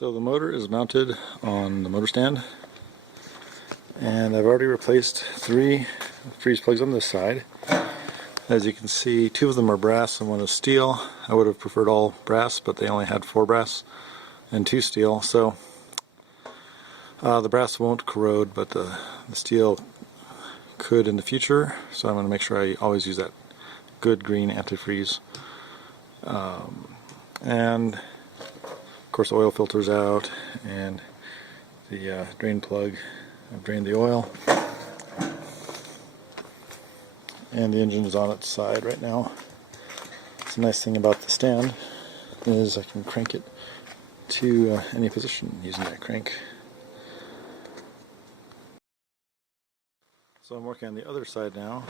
So the motor is mounted on the motor stand, and I've already replaced 3 freeze plugs on this side. As you can see, 2 of them are brass and 1 is steel. I would have preferred all brass, but they only had 4 brass and 2 steel, so the brass won't corrode, but the steel could in the future, so I'm going to make sure I always use that good green antifreeze. And of course the oil filter's out, and the drain plug, I've drained the oil, and the engine is on its side right now. It's a nice thing about the stand is I can crank it to any position using that crank. So I'm working on the other side now.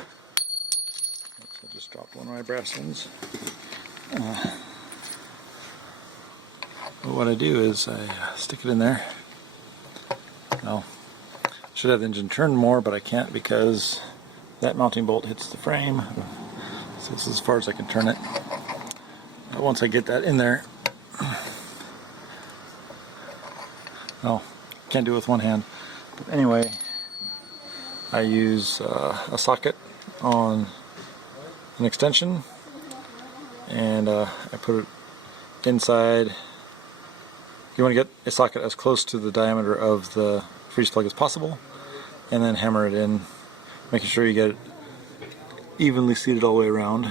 Oops, I just dropped one of my brass ones. But what I do is I stick it in there. Well, I should have the engine turn more, but I can't because that mounting bolt hits the frame. So this is as far as I can turn it. But once I get that in there, well, can't do it with one hand. But anyway, I use a socket on an extension, and I put it inside. You want to get a socket as close to the diameter of the freeze plug as possible, and then hammer it in, making sure you get it evenly seated all the way around.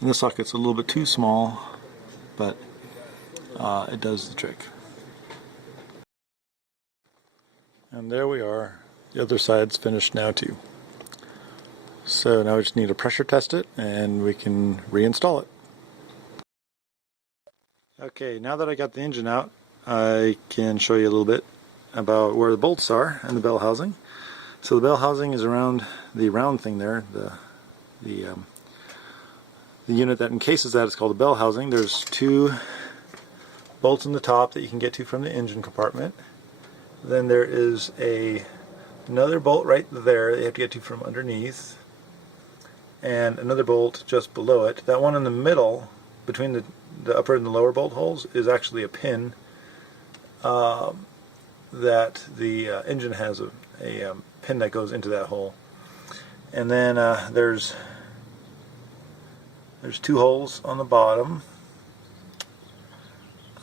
And this socket's a little bit too small, but it does the trick. And there we are. The other side's finished now too. So now we just need to pressure test it and we can reinstall it. Okay, now that I got the engine out, I can show you a little bit about where the bolts are and the bell housing. So the bell housing is around the round thing there. The unit that encases that is called the bell housing. There's 2 bolts in the top that you can get to from the engine compartment. Then there is another bolt right there that you have to get to from underneath, and another bolt just below it. That one in the middle, between the upper and the lower bolt holes, is actually a pin that the engine has a pin that goes into that hole. And then there's 2 holes on the bottom.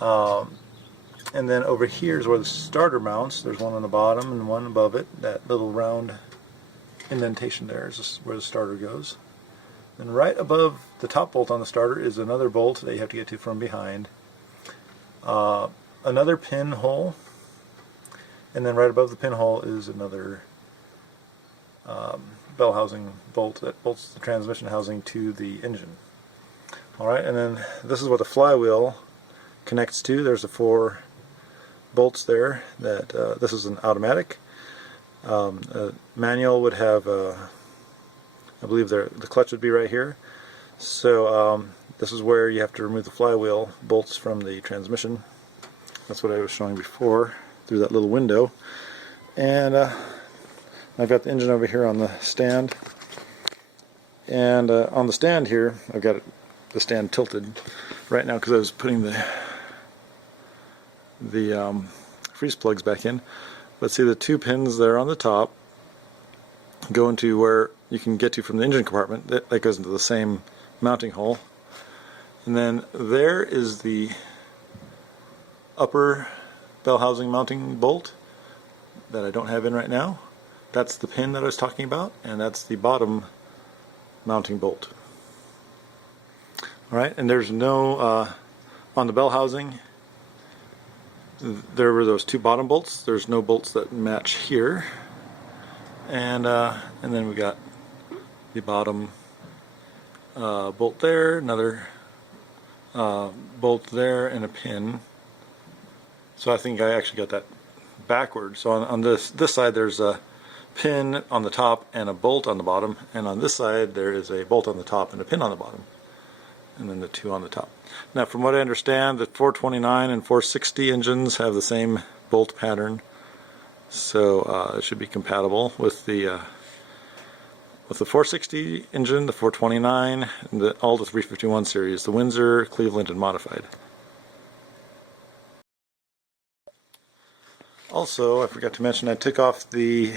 And then over here is where the starter mounts. There's one on the bottom and one above it. That little round indentation there is where the starter goes. And right above the top bolt on the starter is another bolt that you have to get to from behind. Another pin hole, and then right above the pin hole is another bell housing bolt that bolts the transmission housing to the engine. Alright, and then this is what the flywheel connects to. There's the 4 bolts there. That this is an automatic. A manual would have I believe the clutch would be right here. So this is where you have to remove the flywheel bolts from the transmission. That's what I was showing before through that little window. And I've got the engine over here on the stand. And on the stand here, I've got the stand tilted right now because I was putting the freeze plugs back in. But see, the 2 pins there on the top go into where you can get to from the engine compartment. That goes into the same mounting hole. And then there is the upper bell housing mounting bolt that I don't have in right now. That's the pin that I was talking about, and that's the bottom mounting bolt. Alright, and there's no, on the bell housing, there were those 2 bottom bolts. There's no bolts that match here. And then we got the bottom bolt there, another bolt there, and a pin. So I think I actually got that backwards. So on this side there's a pin on the top and a bolt on the bottom, and on this side there is a bolt on the top and a pin on the bottom, and then the 2 on the top. Now, from what I understand, the 429 and 460 engines have the same bolt pattern, so it should be compatible with the 460 engine, the 429, and all the 351 series, the Windsor, Cleveland, and Modified. Also, I forgot to mention I took off the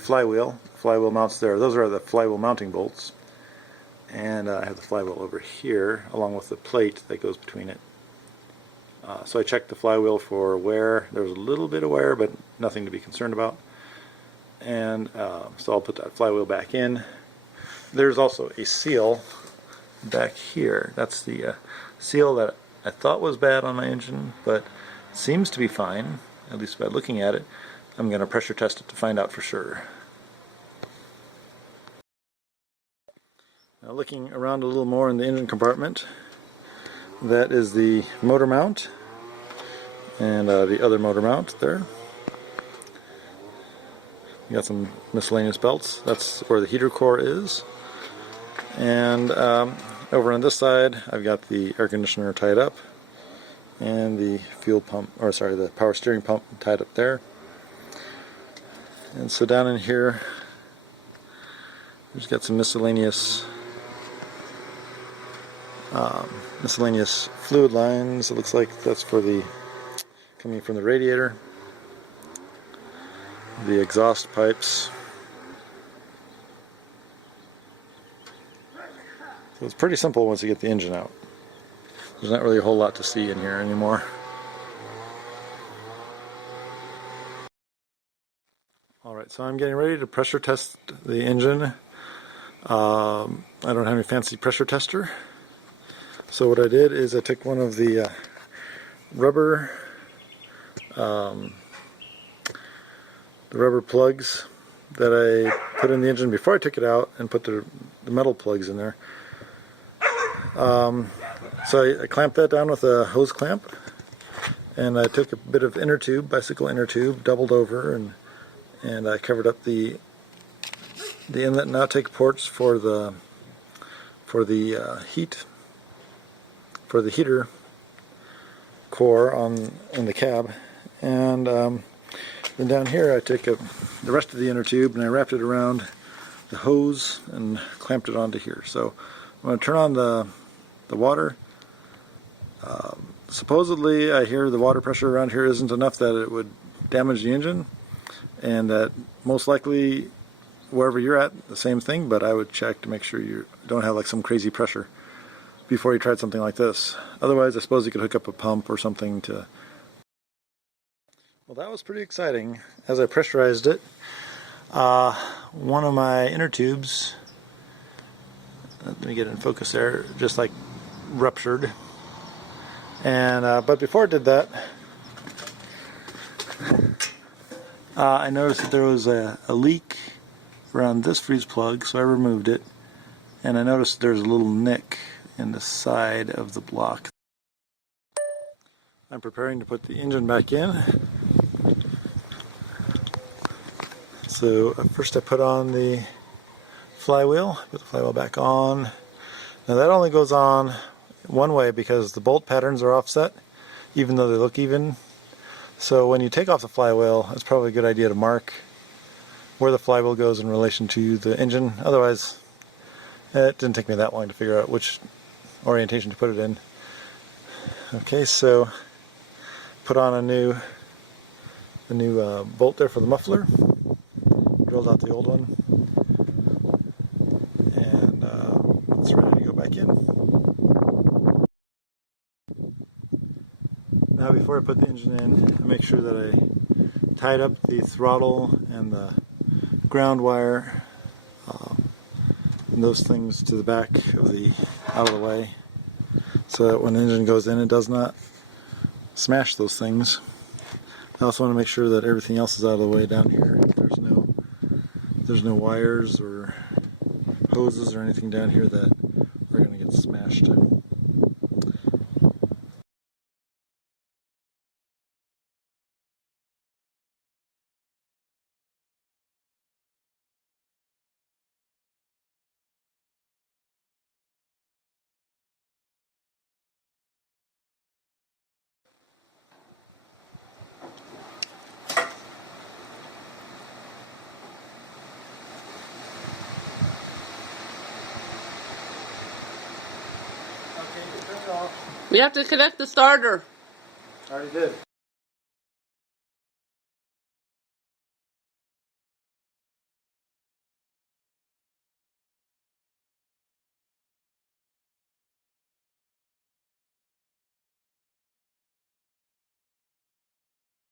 flywheel. Flywheel mounts there. Those are the flywheel mounting bolts. And I have the flywheel over here along with the plate that goes between it. So I checked the flywheel for wear. There was a little bit of wear, but nothing to be concerned about. And so I'll put that flywheel back in. There's also a seal back here. That's the seal that I thought was bad on my engine, but seems to be fine, at least by looking at it. I'm going to pressure test it to find out for sure. Now looking around a little more in the engine compartment, that is the motor mount and the other motor mount there. You got some miscellaneous belts. That's where the heater core is. And over on this side, I've got the air conditioner tied up and the fuel pump, or sorry, the power steering pump tied up there. And so down in here, we've got some miscellaneous fluid lines. It looks like that's for the coming from the radiator, the exhaust pipes. So it's pretty simple once you get the engine out. There's not really a whole lot to see in here anymore. Alright, so I'm getting ready to pressure test the engine. I don't have any fancy pressure tester. So what I did is I took one of the rubber plugs that I put in the engine before I took it out and put the metal plugs in there. So I clamped that down with a hose clamp, and I took a bit of inner tube, bicycle inner tube, doubled over, and I covered up the inlet and outtake ports for the heater core in the cab. And then down here I took the rest of the inner tube and I wrapped it around the hose and clamped it onto here. So I'm going to turn on the water. Supposedly I hear the water pressure around here isn't enough that it would damage the engine, and that most likely wherever you're at, the same thing, but I would check to make sure you don't have like some crazy pressure before you tried something like this. Otherwise, I suppose you could hook up a pump or something to... Well, that was pretty exciting. As I pressurized it, one of my inner tubes, let me get it in focus there, just like ruptured. And but before it did that, I noticed that there was a leak around this freeze plug, so I removed it, and I noticed there's a little nick in the side of the block. I'm preparing to put the engine back in. So first I put on the flywheel, put the flywheel back on. Now that only goes on one way because the bolt patterns are offset, even though they look even. So when you take off the flywheel, it's probably a good idea to mark where the flywheel goes in relation to the engine. Otherwise, it didn't take me that long to figure out which orientation to put it in. Okay, so put on a new bolt there for the muffler. Drilled out the old one, and it's ready to go back in. Now before I put the engine in, I make sure that I tied up the throttle and the ground wire and those things to the back of out of the way, so that when the engine goes in, it does not smash those things. I also want to make sure that everything else is out of the way down here. There's no wires or hoses or anything down here that are going to get smashed. We have to connect the starter. I already did.